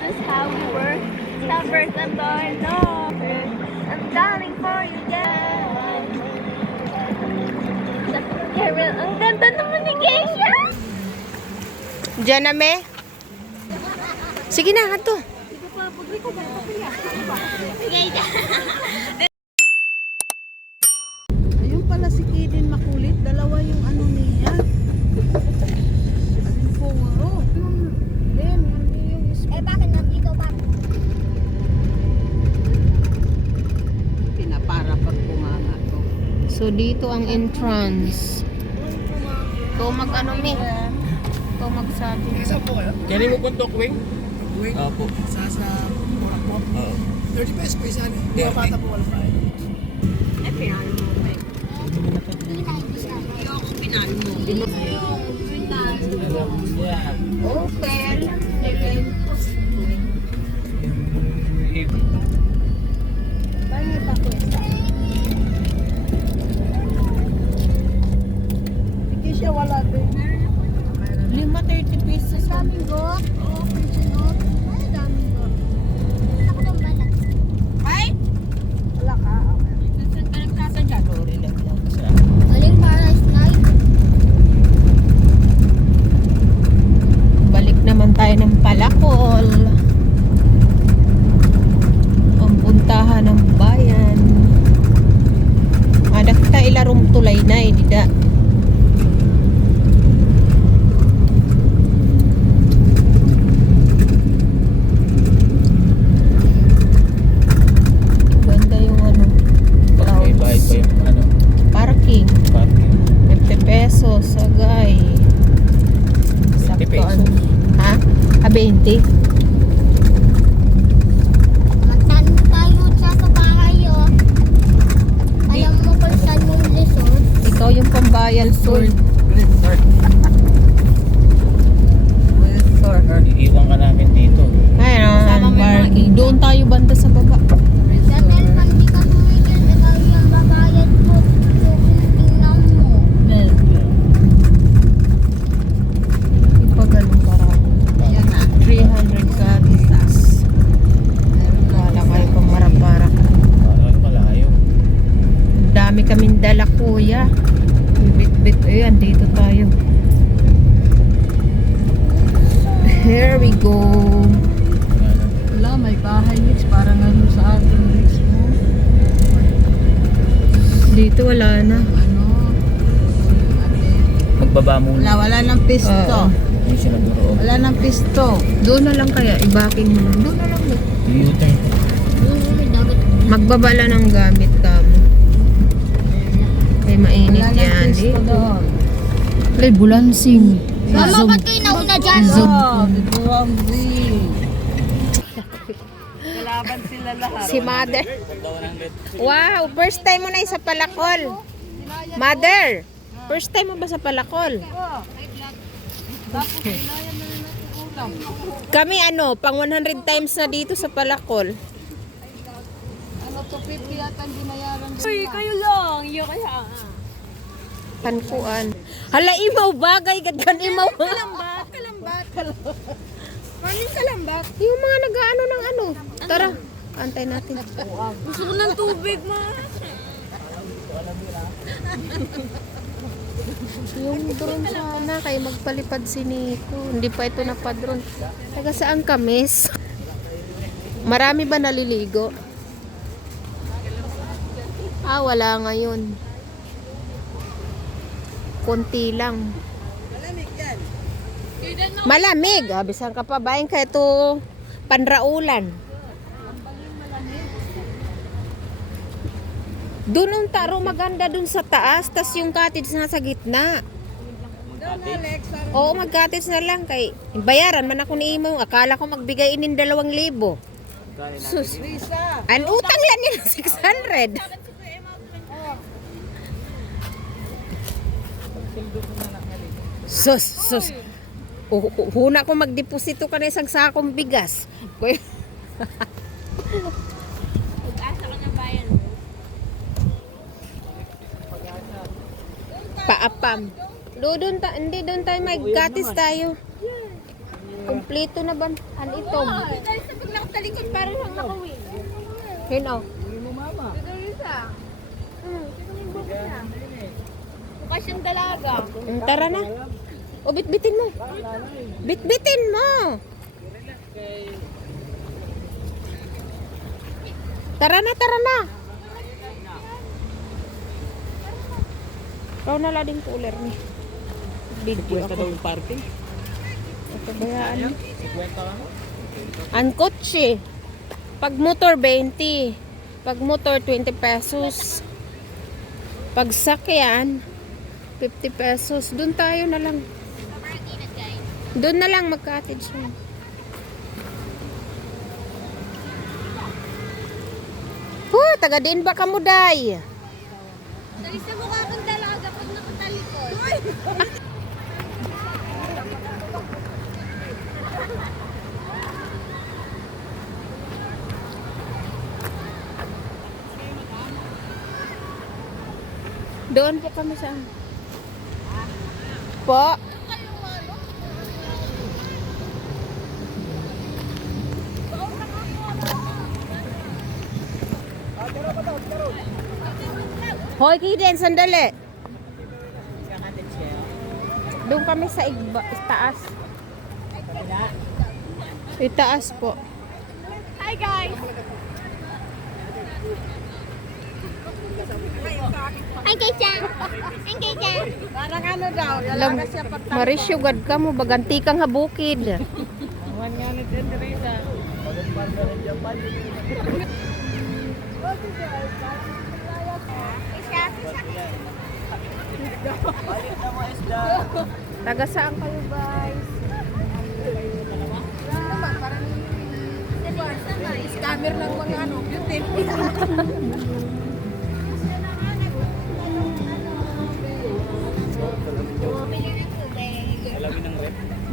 just how we work. Stubborn and darn, no. I'm darling for you, yeah. Carol, ang ganda naman ni Keisha. Diyan na, me. Sige na, ato. Ayun pala si Kidin makulit. Dalawa yung ano niya. Alin puro. Then, hindi yung Bakit nandito ba? pinapara pag bumanga to. So, dito ang entrance. Ito mag-ano, me. Ito magsabi. Kaya mo puntok, Wing? Wing? Opo. Sa Morak po. Oo. 30 pesos po isa. Hindi Yeah, bata po wala pa. Open. Hindi siya wala din. 30 pesos. Daming got. Oo, pinsunod. Ay, daming got. Ako ng balat. Wala ka. Aling paradise night. Balik naman tayo ng Palakol. Ang puntahan ng bayan. Ada kita ilarum tulay na dida. Ganda yung ano. May bayad pa yung ano, Parking. parking. 50 pesos. Sagay. 50 pesos. Ha? 20? Magtanong tayo sa bahay, oh. Alam mo kung saan yung resort? Ikaw yung pambayal, Sol. Iiwan ka namin dito. Ayun, parking. Doon tayo banda sa baba. Dahil hindi ka tumigil, ikaw yung babayad ko. Yung tingnan mo. Pag ganun parang 300 kabitas. Wala kayo pang maraparak. Parang malayo. Dami kaming dala, kuya. Bit-bit. Ayan, dito tayo. Here we go. Wala, may bahay mix. Parang ano sa atin mismo. Dito wala na. Ano? Ate. Magbaba muna. Wala ng pisto. Oo. Yung sinaguro. Wala ng pisto. Doon na lang kaya. I-backing mo lang. Doon na lang. U-turn. Dapat Magbabala ng gamit ka mo. Ay, mainit Wala ng yan. pisto doon. Ay, bulansing. Mama, ba't kayo nauna dyan? Oh, biguang Z. Kalaban sila lahat. Si mother. Wow, first time mo na sa Palakol. Mother, first time mo ba sa Palakol? Kami ano, pang 100 times na dito sa Palakol. Ano to 50 yata ang binayaran. Uy, kayo lang. Yung kaya. Pankuan. Hala, imaw bagay. Gadgan imaw. Kalambat. Maning kalambat. Yung mga nag-ano ng ano. Tara, antay natin. Gusto ko ng tubig, ma. Yung drone sana, kay magpalipad si Nico. Hindi pa ito napadron. Taga saan kamis? Marami ba naliligo? Ah, wala ngayon. Konti lang. Malamig. Bisan ka pa bayan ka ito panraulan. Doon ang taro maganda dun sa taas, tas yung cottage nasa gitna. Oo, mag-cottage na lang kay bayaran man ako ni Imo. Akala ko magbigay inin 2,000. Sus. Ang utang lang nila 600. Sus. Huna ko magdeposito ka na isang sakong bigas. Pag-asa ka ng bayan. Paapam. Doon tayo mag-gatis tayo. Kumpleto na ba ang itong? Dahil sa pag nakatalikod, parang lang nakawin. Hino. Mukha siyang dalaga. Tara na. O, bitbitin mo. Bitbitin mo. Tara na, tara na. Ikaw na lang din cooler ni. Video ako. yung parking. Ito bayaan mo. 50 ka mo? Ang kotse. Pag motor, 20. Pag motor, 20 pesos. Pag sakyan, 50 pesos. Doon tayo na lang. Doon na lang mag-cottage na. Taga din ba ka mo, day? Dali sa mukha kang dalaga pag nakatalikod. Doon po kami sa... Po? Hoy, Kiden, sandali. Doon kami sa itaas. Itaas po. Hi guys! Ay, Kaychan! Ay, Kaychan! Parang ano daw, Alam, dalaga siya pag marisyugad ka mo, baganti kang habukid. Huwag nga ni Teresa. Taga saan kayo, guys? Scammer ng mga ano, beauty.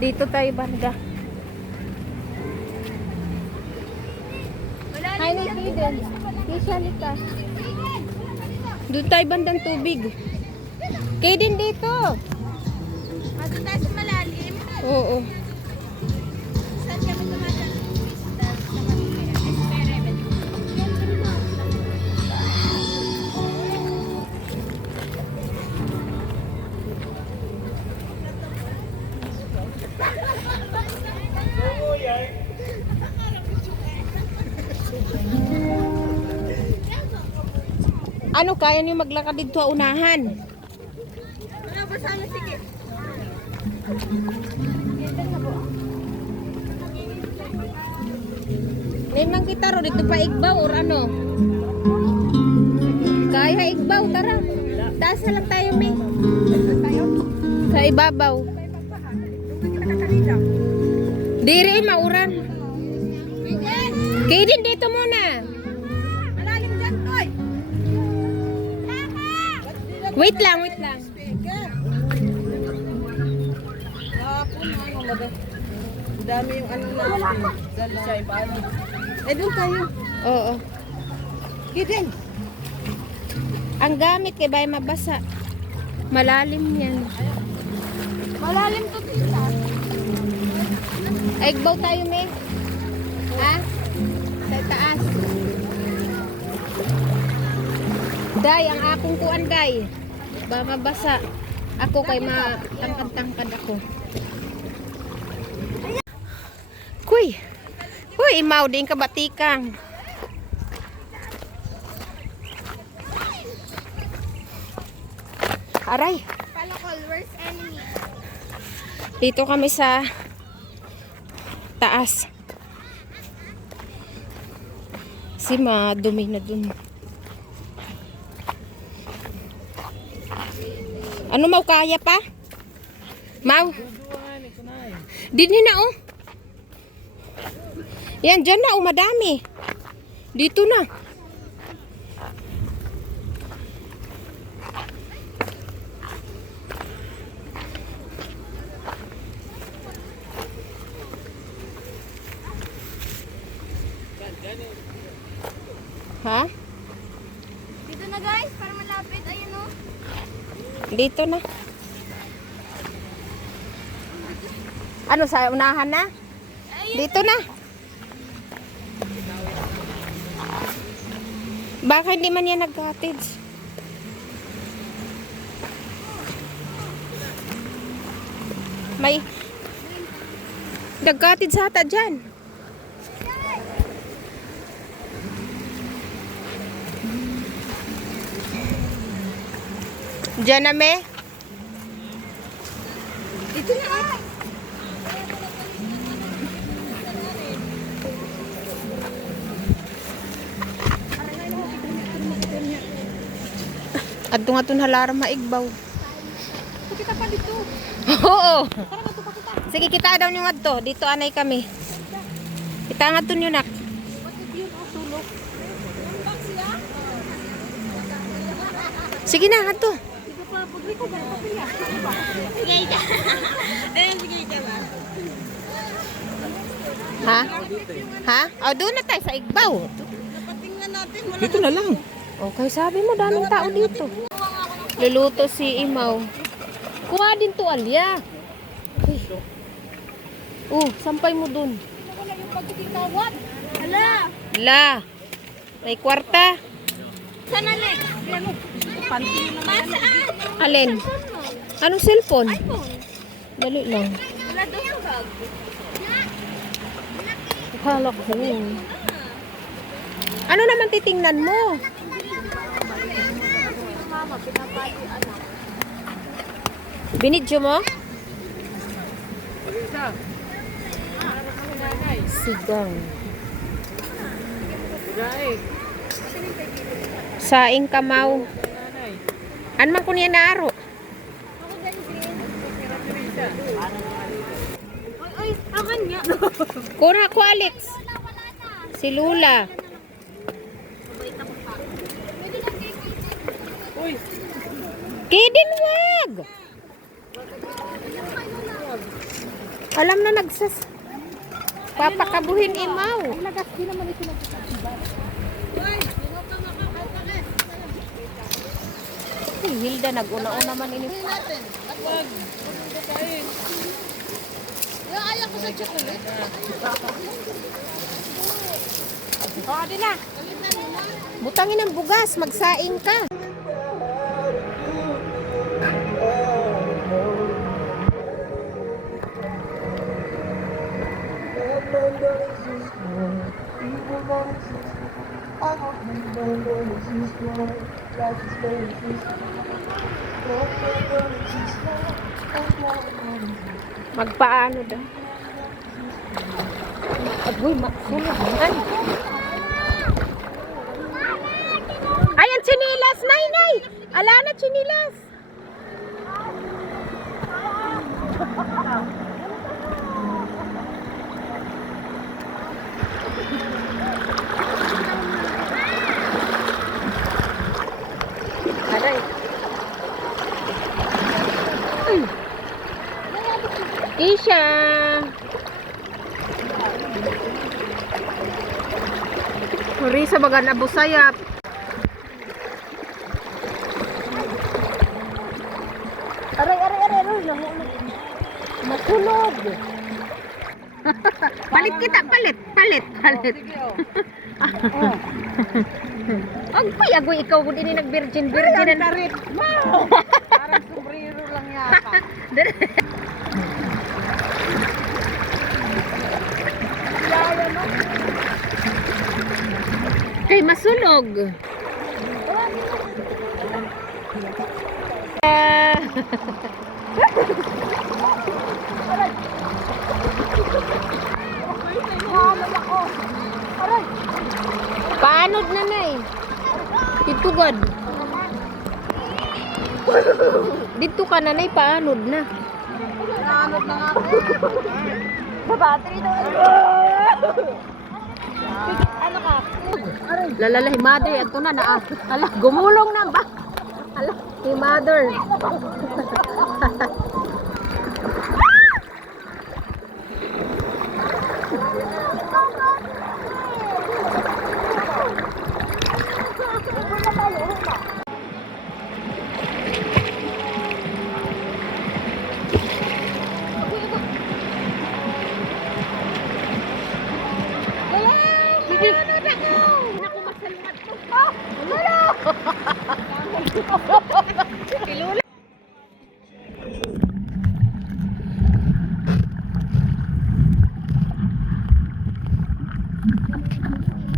Dito tayo banda. Hi, Kiden. Kisali ka. Doon tayo bandang tubig. Kiden dito. Mato tayo sa malalim. Oo. Saan kami tumatalo? Ano, kaya niyo maglakad dito unahan? Ano ba sana? Sige. May mang kita ro dito pa igbaw or ano? Kaya igbaw, tara. Taas na lang tayo, May. Sa ibabaw. Diri, mauran. Kayo din dito muna. Malalim dyan, Toy! Wait lang, wait lang. Ang dami yung ano natin. Dali siya ipaano. Eh, doon tayo. Oo. Kiden. Ang gamit kay bay mabasa. Malalim yan. Malalim to, tita. Ay, igbaw tayo, May. Ha? Sa taas. Day, ang akong kuan, Day. Ba mabasa. Ako kay matangkad-tangkad ako. Kuy. Kuy, imaw din ka batikang. Aray. Palakol, worst enemy. Dito kami sa taas. Si madumi na dun. Ano mau kaya pa? Mau? Dinhi na oh. Yan, dyan na oh, madami. Dito na. Ha? Dito na guys, para malapit. Ayun o. Dito na. Ano, sa unahan na? Dito na. Baka hindi man yan nag-cottage. May nag-cottage ata dyan. Diyan na, me? Ito na ah. Adto nga itong halara maigbaw. Kita pa dito. Oo. Sige, kita daw nyo nga to. Dito anay kami. Kita nga to nyo nak. Sige na nga to. Ha? Ha? O, doon na tayo sa igbaw. Dito na lang. Okay, sabi mo, daming tao dito. Luluto si Imaw. Kuha din to, Alya. Ay. Sampay mo dun. Hala! La, may kwarta. Saan Alex? Saan? Alin? Anong cellphone? iPhone. Dali lang. Wala daw yung bag. Akala ko. Ano naman titingnan mo? Mama, pinapali anak. Binidyo mo? Sigang. Saing kamaw. Ano man ko niya naaro? Oy, akan niya. Kuna ko, Alex. Si Lula. Kidin, wag! Alam na nagsas... Papakabuhin Imaw. Ay, Hilda, nag-una-una man ini. Ayaw ko sa chocolate. O, di na. Butangin ng bugas, magsaing ka. Magpaano daw? Agoy, makulog. Ay, ang chinilas, nay, nay! Ala na, chinilas! Aray. Isha! Risa baga na busayap. Aray. Matulog. Palit kita, palit. Agoy, ikaw kung ini nag-virgin-virginan. Karit. Parang sombrero lang yata. Kay masulog. Paanod na na eh. Itugad. Dito ka na na eh, paanod na. Naanod na nga ako. Battery daw. Ano ka? Lalala, mother, ito na na. Ala, gumulong na ba? Ala, mother. Naku, masalungat ko. Wala! Ilula.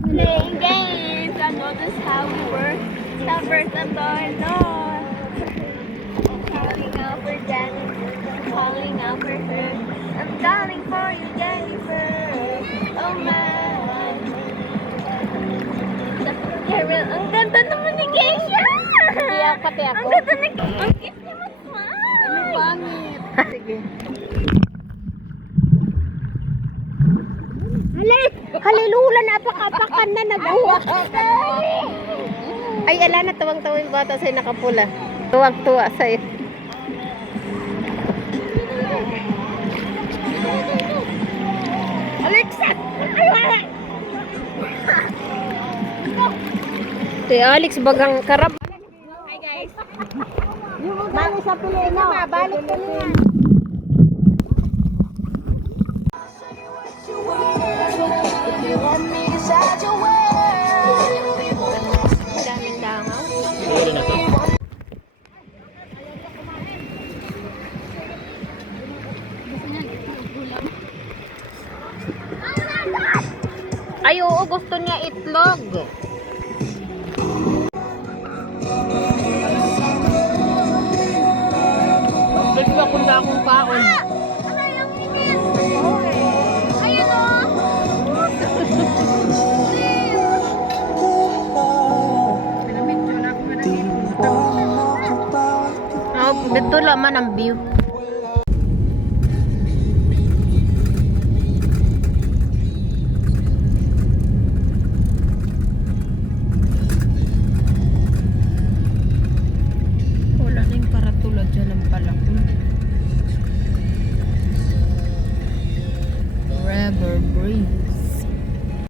Playing games, I know that's how we work. Stubborn and Lord. Calling out for Jennifer, calling out for her. I'm calling for you, Jennifer. Oh man. Ang ganda naman ni Keisha! Kaya pati ako. Ang ganda ni Keisha! Ang cute niya mag-smile! Pangit. Sige. Halilula, napakapakan na nagbuwa. Ay, ala na, tuwang-tuwa yung bata sa'yo nakapula. Tuwang-tuwa sa'yo. Alexa! Si Alex bagang karap. Hi guys! Yung magkano sa Pilipino? Balik ko na. Daming dangaw. Meron na to. Ay, oo, gusto niya itlog. Bigla ko na akong kaon. Ano yung ingin? Ayun o! Oh, dito laman ang view. Wala na yung karatulad dyan ng palakul. River Bridge.